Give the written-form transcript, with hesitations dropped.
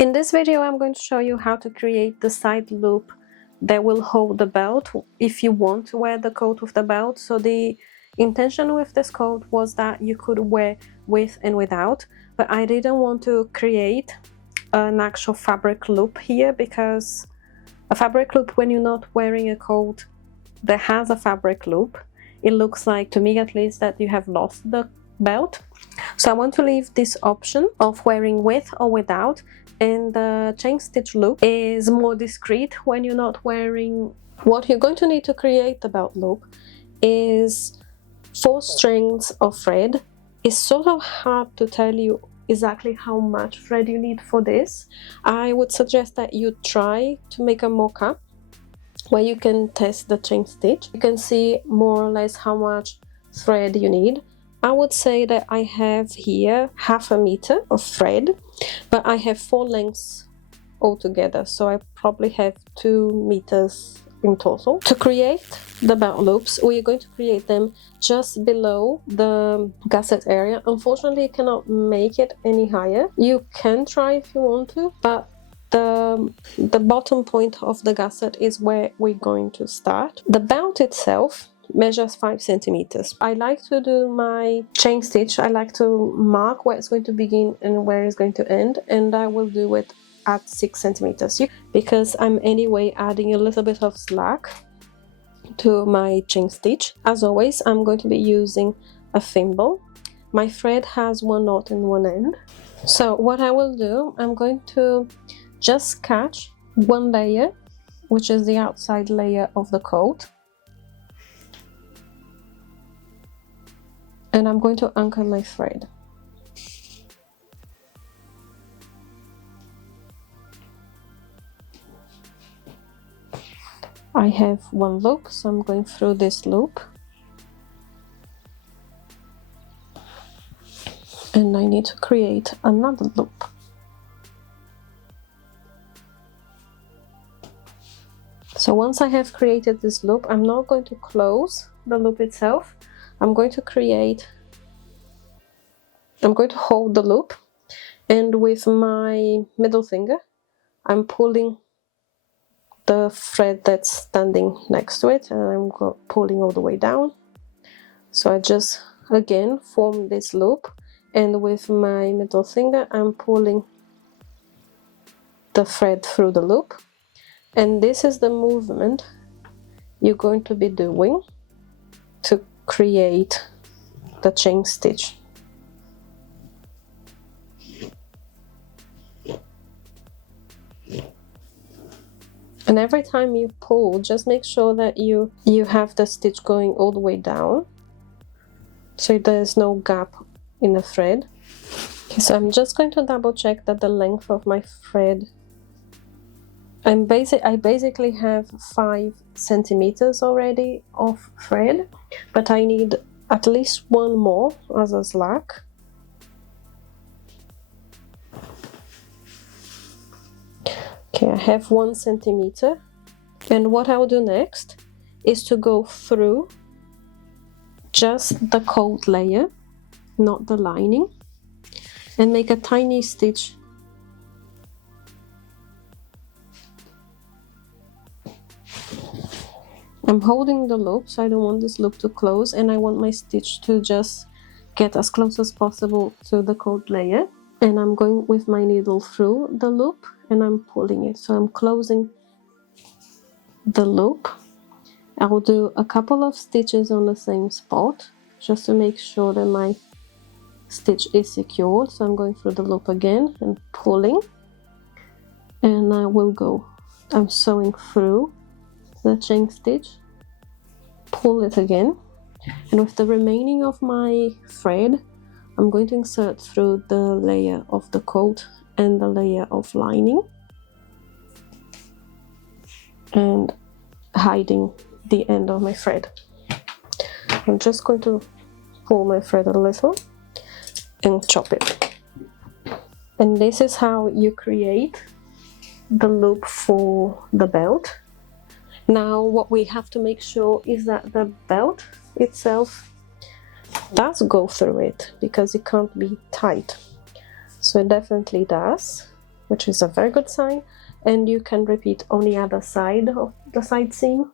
In this video, I'm going to show you how to create the side loop that will hold the belt if you want to wear the coat with the belt. So the intention with this coat was that you could wear with and without, but I didn't want to create an actual fabric loop here, because a fabric loop, when you're not wearing a coat that has a fabric loop, it looks like, to me at least, that you have lost the belt. So I want to leave this option of wearing with or without, and the chain stitch loop is more discreet when you're not wearing. What you're going to need to create the belt loop is 4 strands of thread. It's sort of hard to tell you exactly how much thread you need for this. I would suggest that you try to make a mock-up where you can test the chain stitch. You can see more or less how much thread you need. I would say that I have here 1/2 meter of thread, but I have 4 lengths altogether, so I probably have 2 meters in total. To create the belt loops, we are going to create them just below the gusset area. Unfortunately, you cannot make it any higher. You can try if you want to, but the bottom point of the gusset is where we're going to start. The belt itself measures 5 centimeters. I like to do my chain stitch, I like to mark where it's going to begin and where it's going to end, and I will do it at 6 centimeters because I'm anyway adding a little bit of slack to my chain stitch. As always, I'm going to be using a thimble. My thread has 1 knot in one end. So what I will do, I'm going to just catch 1 layer, which is the outside layer of the coat, and I'm going to anchor my thread. I have 1 loop, so I'm going through this loop, and I need to create another loop. So once I have created this loop, I'm not going to close the loop itself. I'm going to hold the loop, and with my middle finger, I'm pulling the thread that's standing next to it, and I'm pulling all the way down. So I just again form this loop, and with my middle finger, I'm pulling the thread through the loop. And this is the movement you're going to be doing to create the chain stitch. And every time you pull, just make sure that you have the stitch going all the way down, so there's no gap in the thread. Okay, so I'm just going to double check that the length of my thread, I basically have 5 centimeters already of thread, but I need at least 1 more as a slack. Okay, I have 1 centimeter, and what I'll do next is to go through just the coat layer, not the lining, and make a tiny stitch . I'm holding the loop, so I don't want this loop to close, and I want my stitch to just get as close as possible to the coat layer. And I'm going with my needle through the loop, and I'm pulling it. So I'm closing the loop. I will do a couple of stitches on the same spot, just to make sure that my stitch is secured. So I'm going through the loop again and pulling, and I'm sewing through the chain stitch, pull it again, and with the remaining of my thread, I'm going to insert through the layer of the coat and the layer of lining, and hiding the end of my thread. I'm just going to pull my thread a little and chop it. And this is how you create the loop for the belt. Now what we have to make sure is that the belt itself does go through it, because it can't be tight. So it definitely does. which is a very good sign, and you can repeat on the other side of the side seam.